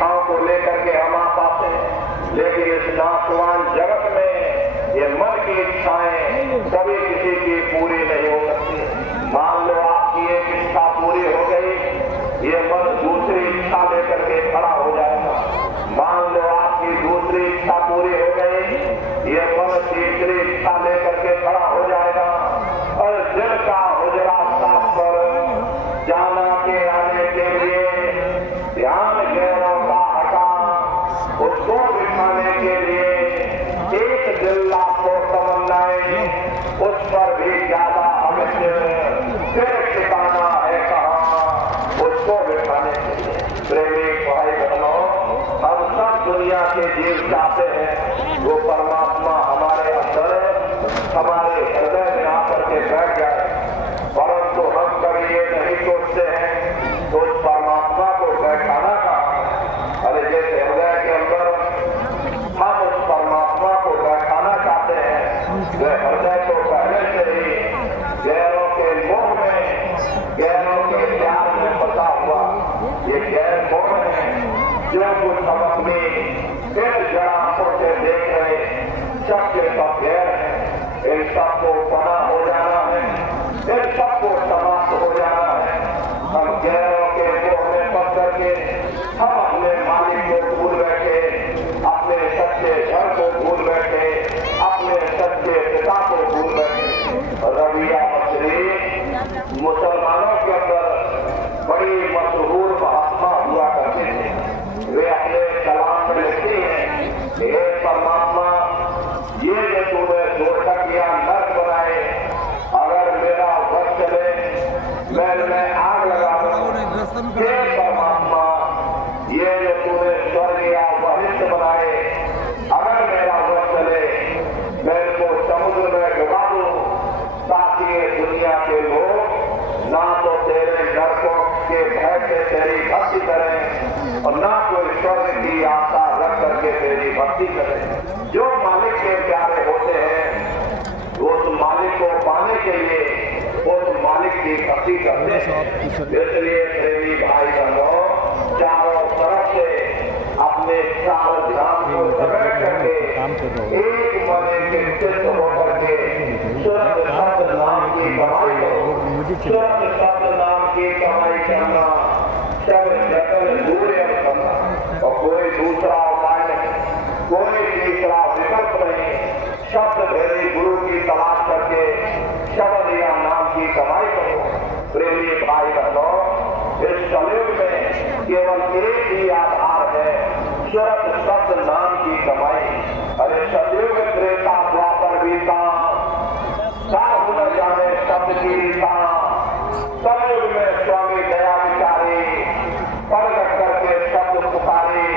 इच्छाओं को लेकर के हम आ पाते हैं, लेकिन इस नाशवान जगत में ये मन की इच्छाएं कभी किसी की पूरी नहीं हो सकती। मान लो आपकी एक इच्छा पूरी हो गई, ये मन दूसरी इच्छा लेकर के खड़ा हो जाएगा। मान लो आपकी दूसरी इच्छा पूरी हो गई, ये मन तीसरी इच्छा लेकर के खड़ा हो जाएगा। और दिल का हुजरा साफ कर जाना के आने के लिए ध्यान गैरों का हटा, उसको बिठाने के लिए एक दिल लाखों तमन्नाएं, उस पर भी ज्यादा अवश्य फिर ठिकाना है कहाँ उसको बिठाने के लिए। प्रेमी भाई बहनों, हम सब दुनिया के जीव चाहते हैं वो परमात्मा हमारे अंदर हमारे हृदय में आकर के बैठ जाए, परंतु हम कभी ये नहीं सोचते हैं तो उस परमात्मा को बैठाना कहाँ। अरे जैसे हृदय के अंदर हम उस परमात्मा को बैठाना चाहते हैं, वह हृदय को पहले से ही गैरों के मोह में, गैरों के प्यार में फंसा हुआ ये गैर कौन है जो कुछ हम अपनी फिर जरासों से देख रहे सबके सब गैर है। इन सबको पना हो जाना है, इन सबको समाप्त हो जाना है। हम गैरों के मोह में फंस करके हम अपने मालिक को भूल बैठे, अपने सच्चे घर को भूल बैठे, अपने सच्चे पिता को भूल बैठे। रबिया मछली मुसलमानों के अंदर बड़ी मशहूर महात्मा हुआ करते थे। वे अपने कलाम में लिखती हैं, हे परमात्मा, ये जो तूने दोषक या नर्क बनाए, अगर मेरा वश चले मैं आग लगा दूं। हे परमात्मा, ये जो तूने स्वर्ग या वहिष्ठ बनाए, अगर मेरा वश चले मैं इनको समुद्र में डुबा दूं, ताकि ये दुनिया के लोग ना तो तेरे नरकों के भय से तेरी भक्ति करें और ना कोई स्वर्ग की आशा रख करके तेरी भक्ति करें। जो मालिक के प्यारे होते हैं वो उस मालिक को पाने के लिए उस मालिक की भक्ति करते हैं। इसलिए प्रेमी भाई बहनों, चारों तरफ से अपने चार ध्यान को समेट करके एक मन के चित्त होकर के सुरत शब्द नाम की कमाई करो। सुरत शब्द नाम की कमाई करना सब जतन दूर करना और कोई दूसरा उपाय नहीं, कोई तीसरा विकल्प नहीं। शब्द भेदी गुरु की तलाश करके शब्द या नाम की कमाई करो। प्रेमी भाई बहनों, इस कलयुग में केवल एक ही आधार है, सुरत शब्द नाम की कमाई। अरे सतयुग त्रेता द्वापर बीता, साहु न जाने शब्द की रीता। कलयुग में स्वामी दया विचारी, प्रगट करके शब्द पुकारी।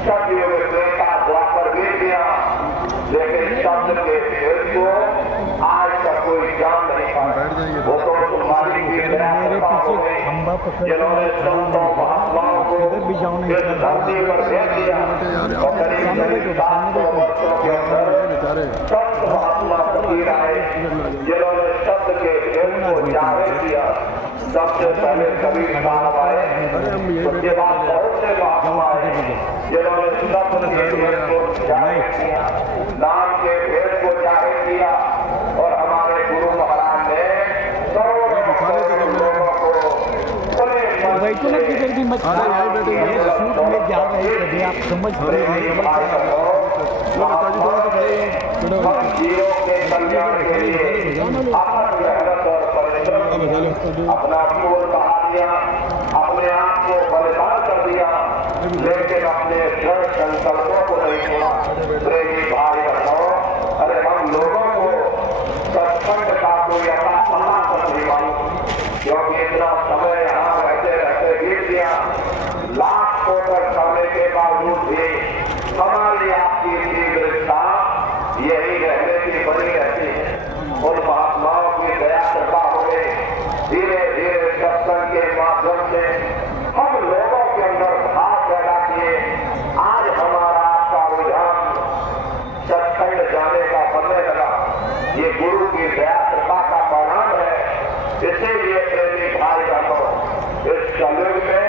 सतयुग त्रेता द्वापर बीत गया, लेकिन शब्द के भेद को आज तक कोई जान नहीं पाया। वो तो तुम्हारी की दया कृपा हो गई, जिन्होंने संतों महात्माओं को इस धरती पर भेज दिया और करीब करीब 700 वर्षों के अंदर संत महात्मा फकीर आए, जिन्होंने शब्द के भेद को जाहिर किया। सबसे पहले कबीर साहब आए, उसके बाद बहुत से महात्मा आए जिन्होंने शब्द के भेद को जाहिर किया, नाम के भेद को जाहिर किया। और हमारे गुरु महाराज ने करोड़ों लोगों को बैठो ना किधर भी मत सूट में जा रहे कभी आप समझ रहे हैं। अपना पूर्ण बहा दिया, अपने आप को बलिदान कर दिया, लेकिन अपने दृढ़ संकल्पों को नहीं छोड़ा। प्रेमी भाई बहनों, अरे हम लोगों को सत्संग का कोई ऐसा पता नहीं मालूम, क्योंकि इतना समय यहाँ रहते रहते बीत गया। लाख कोटर करने के बावजूद भी हमारी आपकी तीव्रता यही रहने की बनी रहती है। उन महात्माओं की दया कृपा हो गई, धीरे धीरे सत्संग के माध्यम से हम लोगों के अंदर भाव पैदा किए। आज हमारा आपका रुझान सत्संग जाने का बनने लगा। ये गुरु की दया कृपा का परिणाम है। इसीलिए प्रेमी भाई बहनों, इस कलयुग में